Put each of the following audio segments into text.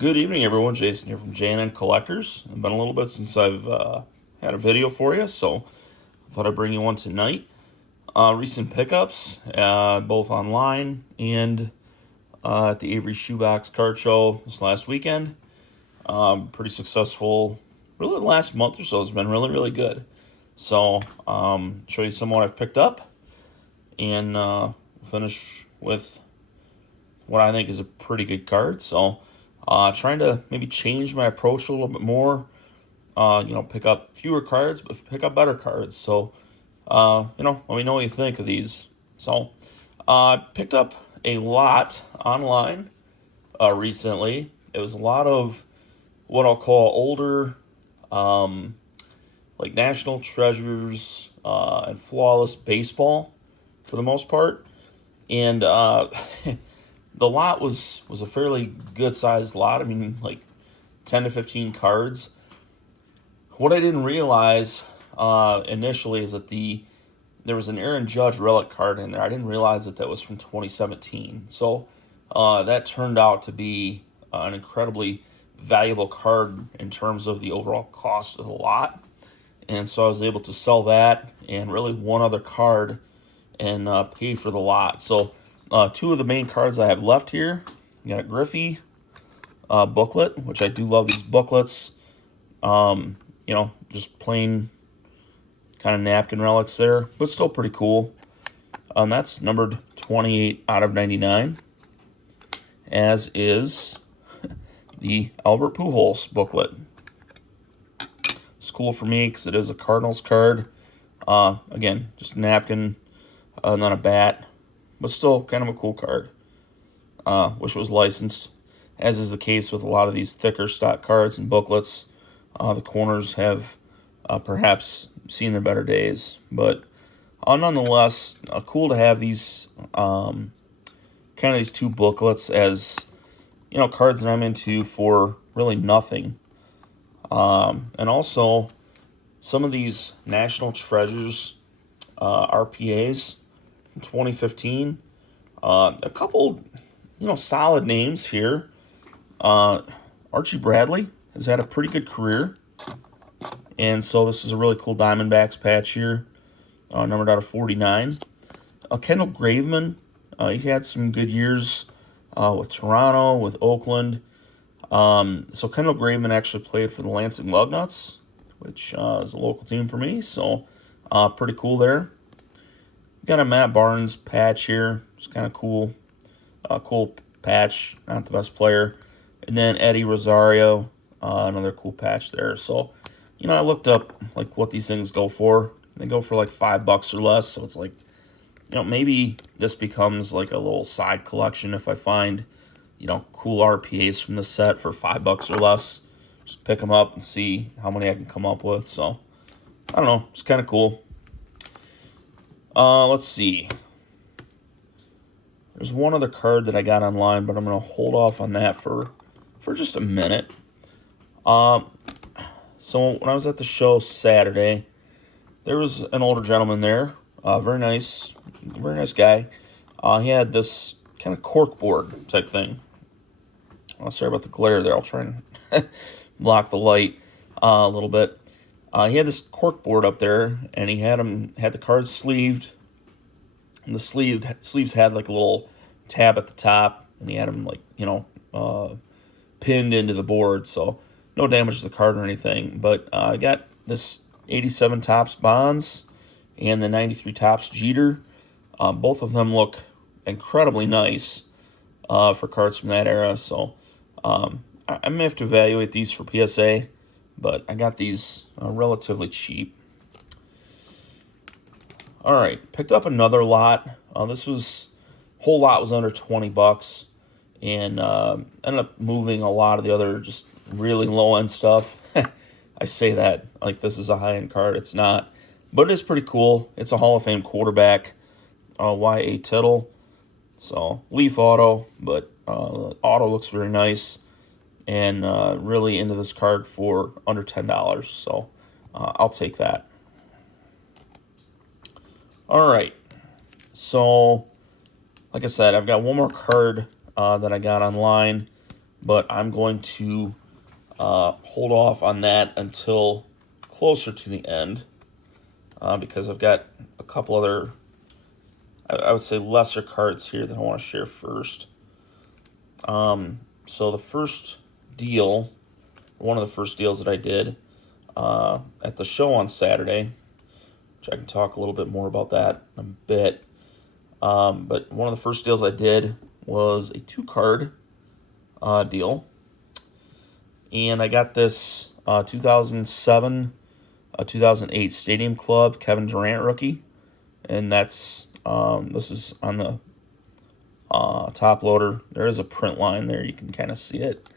Good evening, everyone. Jason here from J&N Collectors. It's been a little bit since I've had a video for you, so I thought I'd bring you one tonight. Recent pickups, both online and at the Avery Shoebox card show this last weekend. Pretty successful. Really, the last month or so has been really good. So, show you some of what I've picked up and finish with what I think is a pretty good card. So, trying to maybe change my approach a little bit more. Pick up fewer cards, but pick up better cards. So, let me know what you think of these. So, picked up a lot online recently. It was a lot of what I'll call older, like National Treasures and Flawless Baseball for the most part. And the lot was a fairly good sized lot. I mean, like 10 to 15 cards. What I didn't realize initially is that there was an Aaron Judge relic card in there. I didn't realize that was from 2017. So that turned out to be an incredibly valuable card in terms of the overall cost of the lot. And so I was able to sell that and really one other card and pay for the lot. So two of the main cards I have left here. You got a Griffey booklet, which I do love these booklets. Just plain kind of napkin relics there, but still pretty cool. That's numbered 28 out of 99, as is the Albert Pujols booklet. It's cool for me because it is a Cardinals card. Again, just a napkin, not a bat, but still kind of a cool card. Wish it was licensed, as is the case with a lot of these thicker stock cards and booklets. The corners have perhaps seen their better days, but nonetheless, cool to have these kind of these two booklets as cards that I'm into for really nothing. And also some of these National Treasures RPAs from 2015. A couple, solid names here. Archie Bradley has had a pretty good career. And so this is a really cool Diamondbacks patch here, numbered out of 49. Kendall Graveman, he had some good years with Toronto, with Oakland. So Kendall Graveman actually played for the Lansing Lugnuts, which is a local team for me. So pretty cool there. Got a Matt Barnes patch here. It's kind of cool. Cool patch, not the best player. And then Eddie Rosario, another cool patch there. So, I looked up like what these things go for. They go for like $5 or less. So it's like, maybe this becomes like a little side collection if I find, cool RPAs from the set for $5 or less. Just pick them up and see how many I can come up with. So, I don't know. It's kind of cool. Let's see. There's one other card that I got online, but I'm going to hold off on that for just a minute. So when I was at the show Saturday, there was an older gentleman there, very nice guy. He had this kind of corkboard type thing. Sorry about the glare there. I'll try and block the light a little bit. He had this corkboard up there, and he had the cards sleeved. And the sleeves had like a little tab at the top, and he had them like pinned into the board, so no damage to the card or anything. But I got this 87 Topps Bonds and the 93 Topps Jeter. Both of them look incredibly nice for cards from that era. So I may have to evaluate these for PSA, but I got these relatively cheap. All right, picked up another lot. Whole lot was under $20, and ended up moving a lot of the other just really low end stuff. I say that like this is a high end card. It's not, but it is pretty cool. It's a Hall of Fame quarterback, Y.A. Tittle. So Leaf auto, but auto looks very nice, and really into this card for under $10. So I'll take that. All right, so like I said, I've got one more card that I got online. but I'm going to hold off on that until closer to the end because I've got a couple other, I would say, lesser cards here that I want to share first. So the first deal, one of the first deals that I did at the show on Saturday, which I can talk a little bit more about that in a bit. But one of the first deals I did was a 2-card deal. And I got this 2007, 2008 Stadium Club Kevin Durant rookie. And that's, this is on the top loader. There is a print line there. You can kind of see it.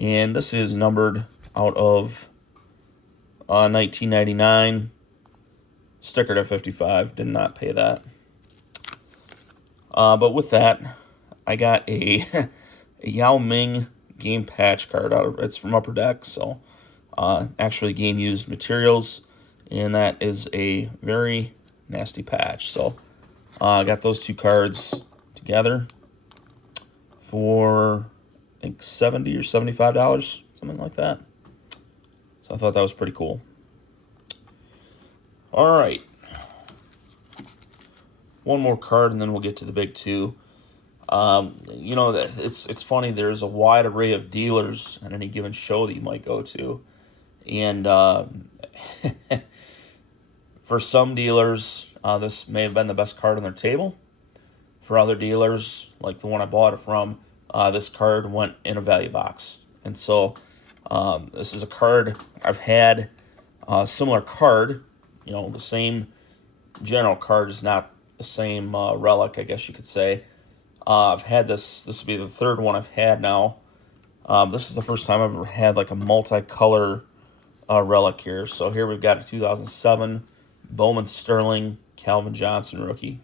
And this is numbered out of 1999. Stickered at 55. Did not pay that. But with that, I got a, a Yao Ming game patch card out of it's from Upper Deck, so actually game used materials, and that is a very nasty patch. So I got those 2 cards together for I think $70 or $75, something like that. So I thought that was pretty cool. All right. One more card, and then we'll get to the big 2. You know, that it's funny. There's a wide array of dealers at any given show that you might go to, and for some dealers, this may have been the best card on their table. For other dealers, like the one I bought it from, this card went in a value box, and so this is a card I've had a similar card. You know, the same general card is not the same relic, I guess you could say. I've had this will be the 3rd one I've had now. This is the first time I've ever had like a multicolor relic here. So here we've got a 2007 Bowman Sterling Calvin Johnson rookie.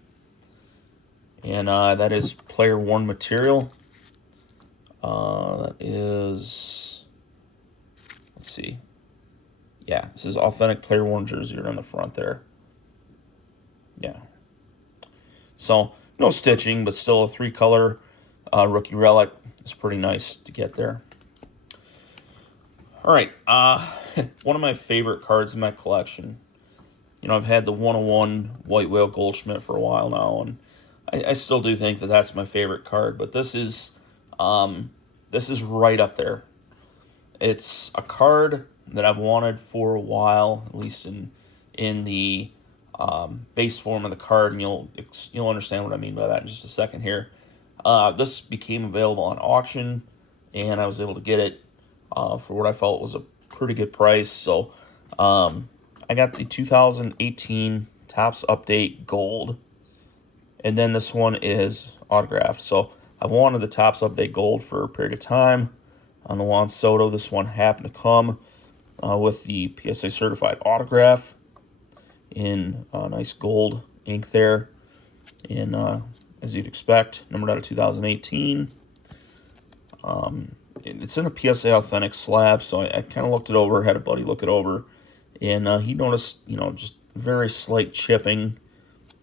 And that is player worn material. That is, let's see. Yeah, this is authentic player worn jersey right on the front there. Yeah. So no stitching, but still a 3-color rookie relic. It's pretty nice to get there. All right, one of my favorite cards in my collection. You know, I've had the 101 White Whale Goldschmidt for a while now, and I still do think that that's my favorite card. But this is right up there. It's a card that I've wanted for a while, at least in the base form of the card, and you'll understand what I mean by that in just a second here. This became available on auction, and I was able to get it for what I felt was a pretty good price. So I got the 2018 Topps Update Gold, and then this one is autographed. So I've wanted the Topps Update Gold for a period of time. On the Juan Soto, this one happened to come with the PSA certified autograph in nice gold ink there, and as you'd expect, numbered out of 2018. It's in a PSA authentic slab, so I kind of looked it over, had a buddy look it over, and he noticed, you know, just very slight chipping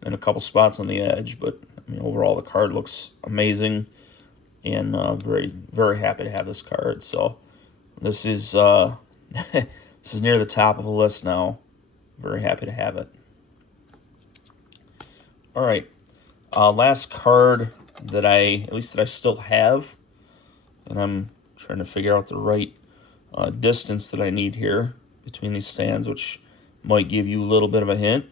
in a couple spots on the edge, but I mean, overall the card looks amazing, and very, very happy to have this card. So this is this is near the top of the list now. Very happy to have it. All right, last card that at least I still have, and I'm trying to figure out the right distance that I need here between these stands, which might give you a little bit of a hint.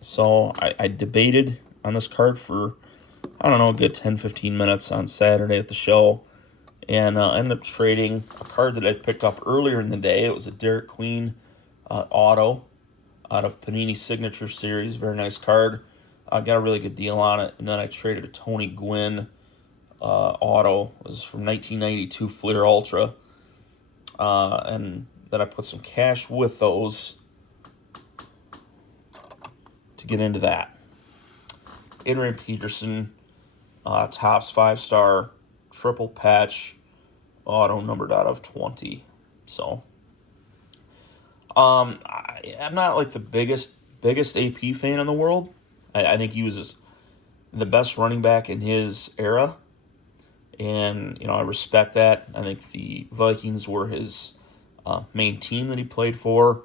So I debated on this card for, I don't know, a good 10-15 minutes on Saturday at the show, and ended up trading a card that I picked up earlier in the day. It was a Derek Queen auto out of Panini Signature Series. Very nice card. I got a really good deal on it. And then I traded a Tony Gwynn auto. It was from 1992 Fleer Ultra. And then I put some cash with those to get into that. Adrian Peterson, Topps 5-star, triple patch, auto numbered out of 20. So, I'm not like the biggest AP fan in the world. I think he was the best running back in his era. And, I respect that. I think the Vikings were his main team that he played for.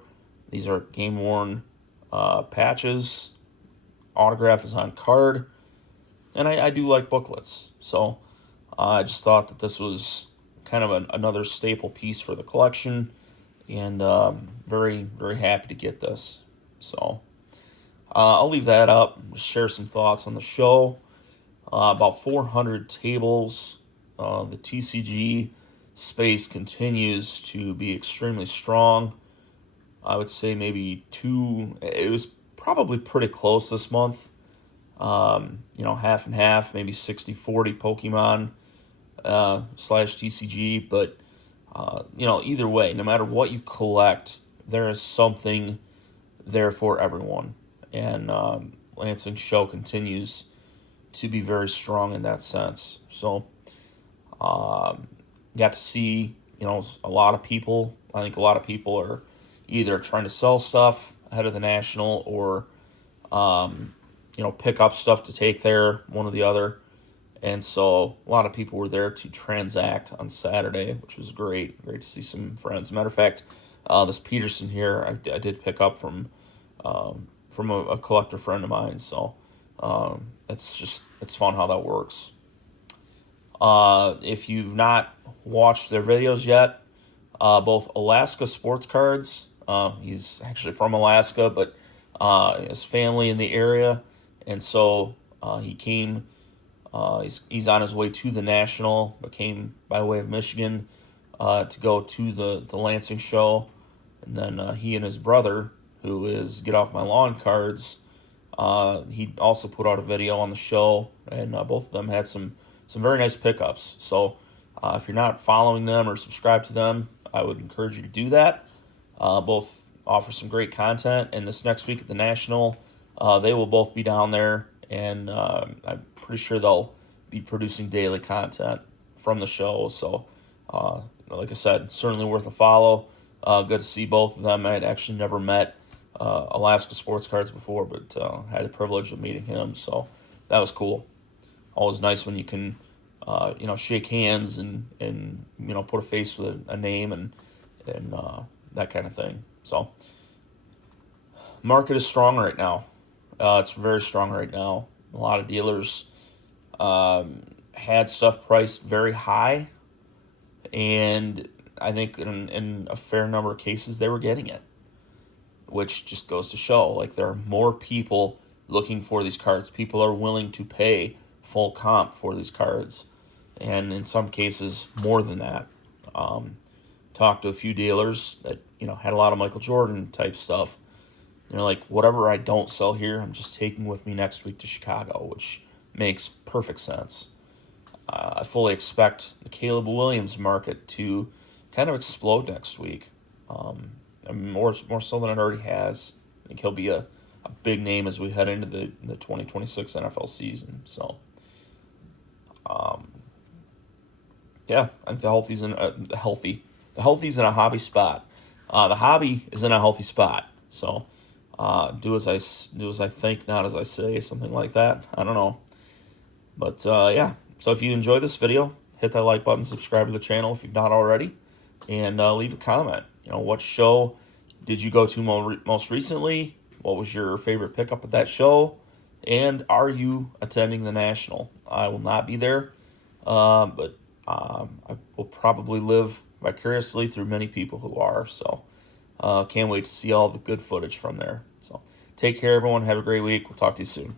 These are game-worn patches. Autograph is on card. And I do like booklets. So I just thought that this was kind of another staple piece for the collection. And very, very happy to get this. So I'll leave that up, just share some thoughts on the show. About 400 tables. The TCG space continues to be extremely strong. I would say maybe it was probably pretty close this month. Half and half, maybe 60-40 Pokemon slash TCG. But, either way, no matter what you collect, there is something there for everyone. And Lansing show continues to be very strong in that sense. So, got to see, a lot of people. I think a lot of people are either trying to sell stuff ahead of the National or, pick up stuff to take there, one or the other. And so a lot of people were there to transact on Saturday, which was great. Great to see some friends. Matter of fact, this Peterson here, I did pick up from a collector friend of mine. So it's fun how that works. If you've not watched their videos yet, both Alaska Sports Cards, he's actually from Alaska, but his family in the area, and so he came. He's on his way to the National, but came by way of Michigan to go to the Lansing show, and then he and his brother, who is Get Off My Lawn Cards, he also put out a video on the show, and both of them had some very nice pickups. So if you're not following them or subscribed to them, I would encourage you to do that. Both offer some great content, and this next week at the National, they will both be down there, and I'm pretty sure they'll be producing daily content from the show. So, like I said, certainly worth a follow. Good to see both of them. I had actually never met Alaska Sports Cards before, but had the privilege of meeting him, so that was cool. Always nice when you can, shake hands and put a face with a name and that kind of thing. So, market is strong right now. It's very strong right now. A lot of dealers had stuff priced very high, and I think in a fair number of cases they were getting it, which just goes to show, like, there are more people looking for these cards. People are willing to pay full comp for these cards, and in some cases more than that. Talked to a few dealers that had a lot of Michael Jordan type stuff. They're like, whatever I don't sell here, I'm just taking with me next week to Chicago, which makes perfect sense. I fully expect the Caleb Williams market to kind of explode next week. More so than it already has. I think he'll be a big name as we head into the 2026 NFL season. So, I think the healthy's in a hobby spot. The hobby is in a healthy spot. So, do as I think, not as I say, something like that. I don't know, but So if you enjoyed this video, hit that like button, subscribe to the channel if you've not already, and leave a comment. What show did you go to most recently? What was your favorite pickup at that show? And are you attending the National? I will not be there, but I will probably live vicariously through many people who are. So can't wait to see all the good footage from there. So take care, everyone. Have a great week. We'll talk to you soon.